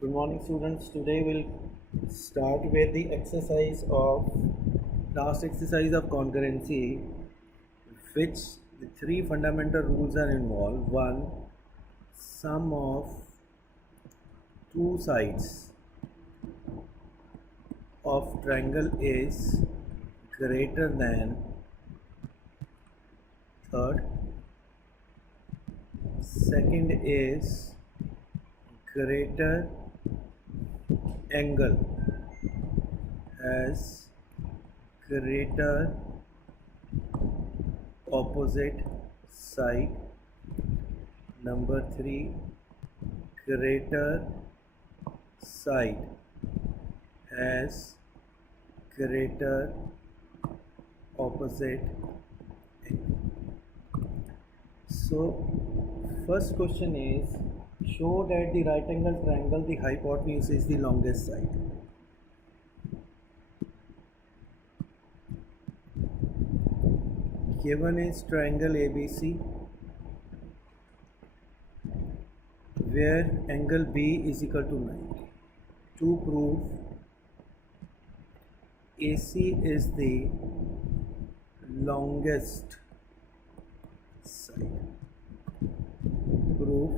Good morning, students. Today we'll start with the exercise of last exercise of concurrency, which the three fundamental rules are involved. One, sum of two sides of triangle is greater than third. Second is greater angle has greater opposite side. Number three, greater side has greater opposite angle. So first question is, show that the right angle triangle, the hypotenuse is the longest side. Given is triangle ABC where angle B is equal to 90. To prove AC is the longest side. Proof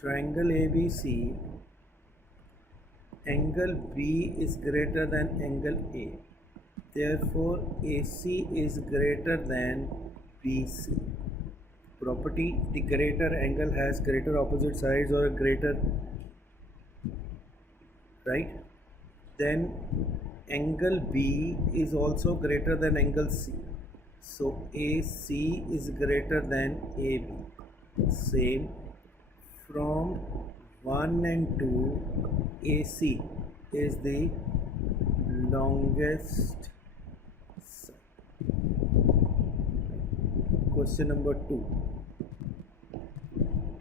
triangle ABC angle B is greater than angle A. Therefore, AC is greater than BC. Property, the greater angle has greater opposite sides or greater, right? Then angle B is also greater than angle C. So AC is greater than AB. Same from 1 and 2, AC is the longest side. Question number 2.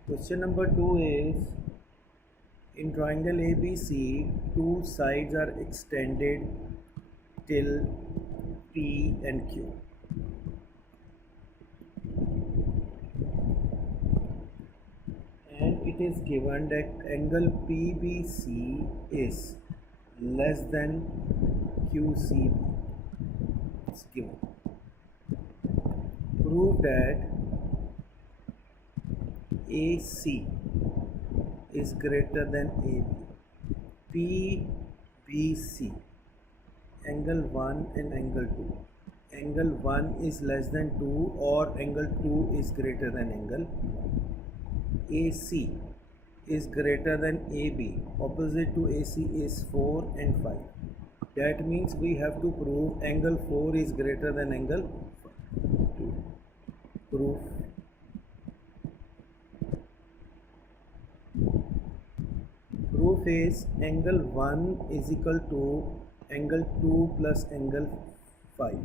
Question number 2 is, in triangle ABC, two sides are extended till P and Q. And it is given that angle PBC is less than QCB. It's given. Prove that AC is greater than AB. PBC, angle 1 and angle 2. Angle 1 is less than 2 or angle 2 is greater than angle 1. AC is greater than AB. Opposite to AC is 4 and 5. That means we have to prove angle 4 is greater than angle 5. Proof. Proof is angle 1 is equal to angle 2 plus angle 5.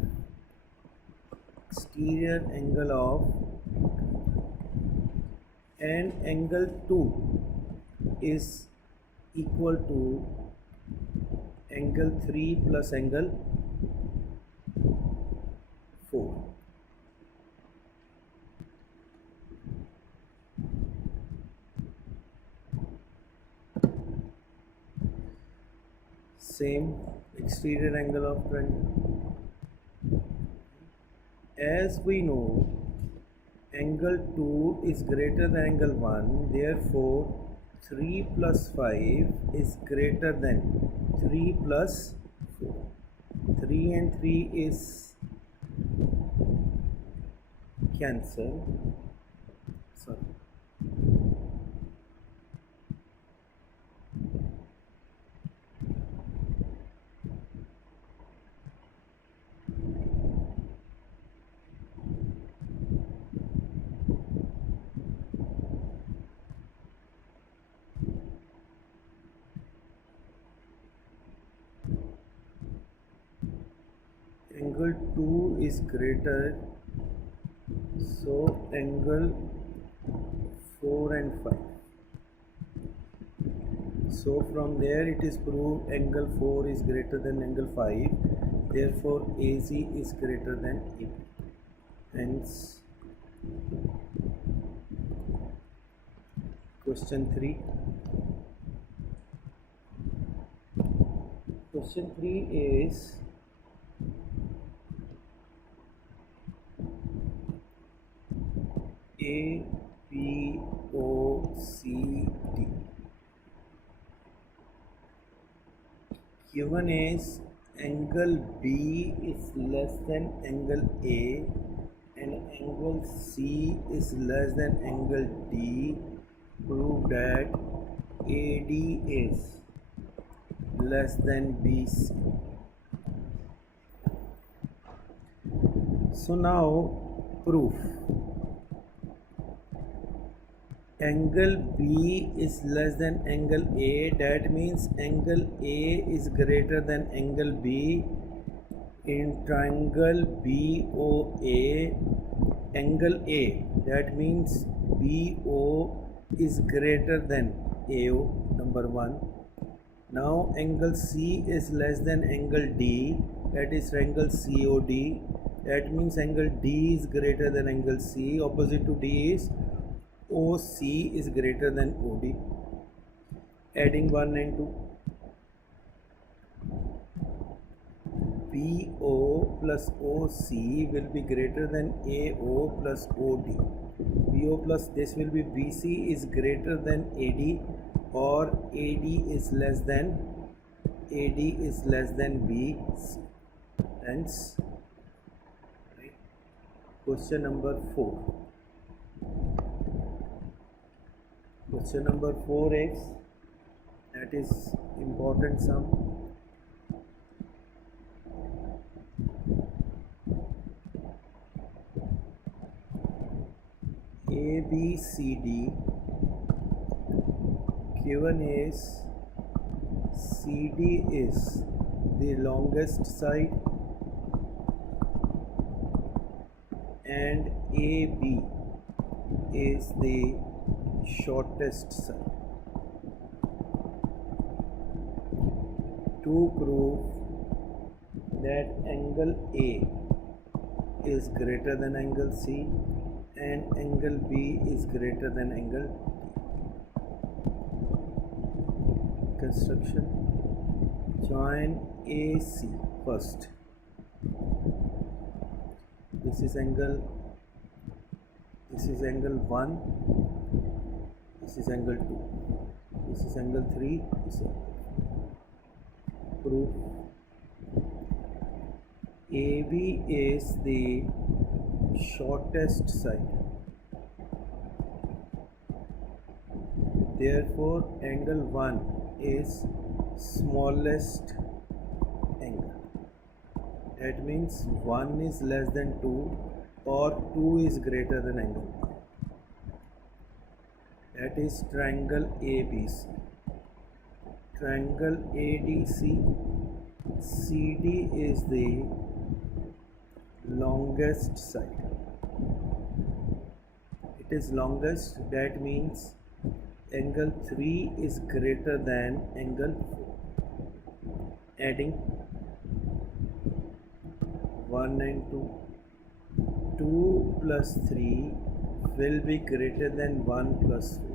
Exterior angle of, and angle 2 is equal to angle 3 plus angle 4. Same exterior angle of triangle. As we know, angle 2 is greater than angle 1, therefore 3 plus 5 is greater than 3 plus 4. 3 and 3 is cancel. Sorry. Angle 2 is greater, so angle 4 and 5. So from there it is proved angle 4 is greater than angle 5, therefore AC is greater than AB. Hence question 3. Question 3 is A, B, O, C, D. Given is angle B is less than angle A and angle C is less than angle D. Prove that AD is less than BC. So now proof. Angle B is less than angle A, that means angle A is greater than angle B. In triangle BOA, angle A, that means BO is greater than AO, number 1. Now angle C is less than angle D, that is angle COD, that means angle D is greater than angle C. Opposite to D is OC is greater than OD. Adding 1 and 2. BO plus OC will be greater than AO plus OD. BO plus this will be BC is greater than AD, or AD is less than BC. Hence, right. Question number 4. Question number 4 is, that is important sum. ABCD given is CD is the longest side and AB is the shortest side. To prove that angle A is greater than angle C and angle B is greater than angle D. Construction. Join AC first. This is angle 1, this is angle 2, this is angle 3, this is proof. AB is the shortest side, therefore angle 1 is smallest angle. That means 1 is less than 2 or 2 is greater than angle 1. That is triangle ABC. Triangle ADC, CD is the longest side. It is longest, that means angle 3 is greater than angle 4. Adding 1 and 2. 2 plus 3 will be greater than 1 plus 4.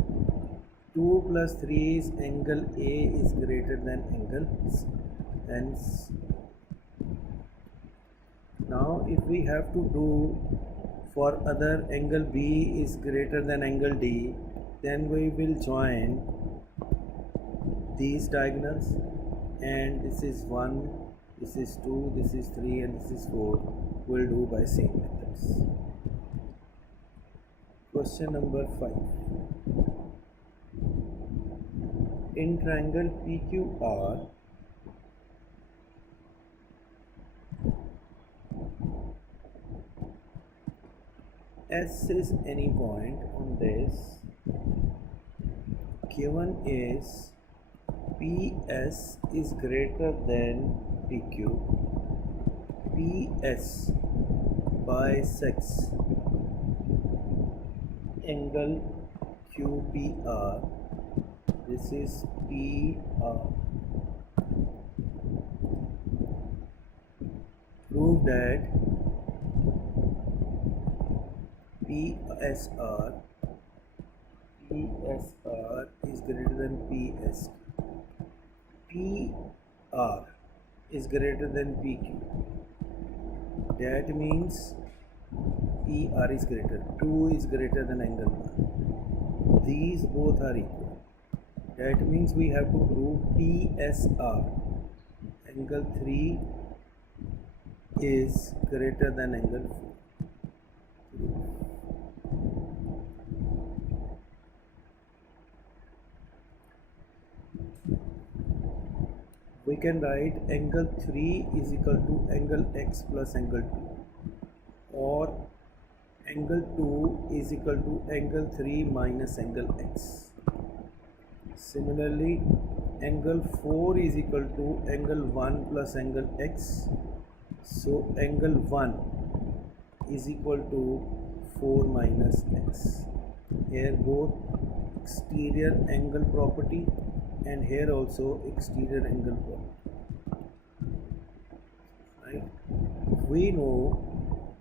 2 plus 3 is angle A is greater than angle C. Hence, now if we have to do for other angle B is greater than angle D, then we will join these diagonals, and this is 1, this is 2, this is 3 and this is 4. We'll do by same methods. Question number 5. In triangle PQR, S is any point on this. Given is PS is greater than PQ. PS bisects angle QPR. This is PR. Prove that PSR is greater than PS. PR is greater than PQ. That means PR is greater. 2 is greater than angle 1. These both are equal. That means we have to prove PSR. Angle 3 is greater than angle 4. We can write angle 3 is equal to angle x plus angle 2, or angle 2 is equal to angle 3 minus angle x. Similarly, angle 4 is equal to angle 1 plus angle x. So angle 1 is equal to 4 minus x. Here both exterior angle property and here also exterior angle property. Right? We know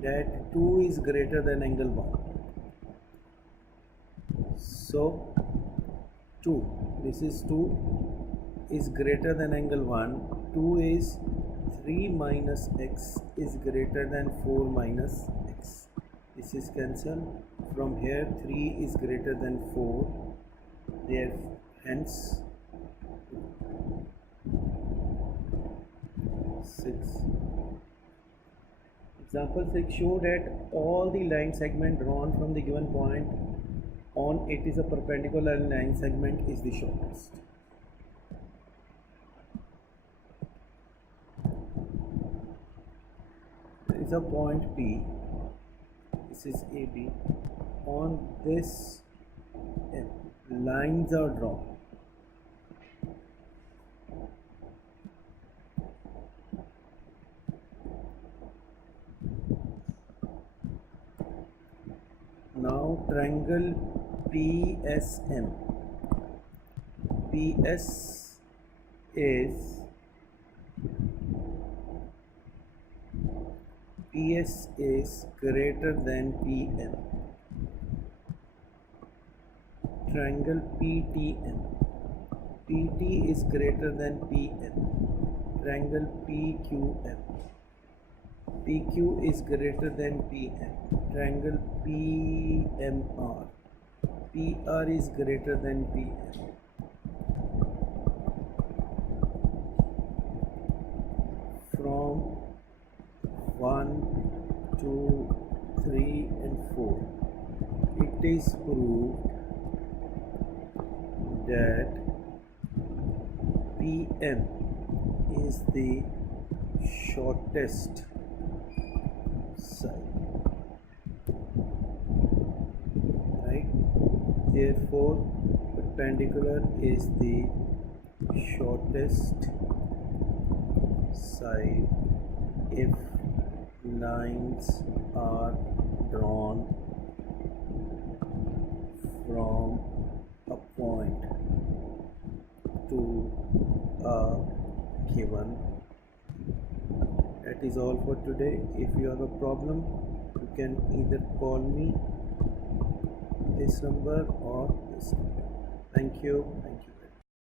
that 2 is greater than angle 1. So 2, this is 2 is greater than angle 1. 2 is 3 minus x is greater than 4 minus x. This is cancelled. From here 3 is greater than 4. Therefore, hence 6. Example 6, show that all the line segment drawn from the given point on it is a perpendicular line segment is the shortest. There is a point P, this is AB. On this lines are drawn. Now triangle PSM. PS is greater than PM. Triangle PTM. PT is greater than PM. Triangle PQM. PQ is greater than PM. Triangle PMR. PR is greater than PM. From 1, 2, 3 and 4, it is proved that PM is the shortest side, right? Therefore perpendicular is the shortest side if lines are drawn from a point to a given. That is all for today. If you have a problem, you can either call me this number or this number. Thank you.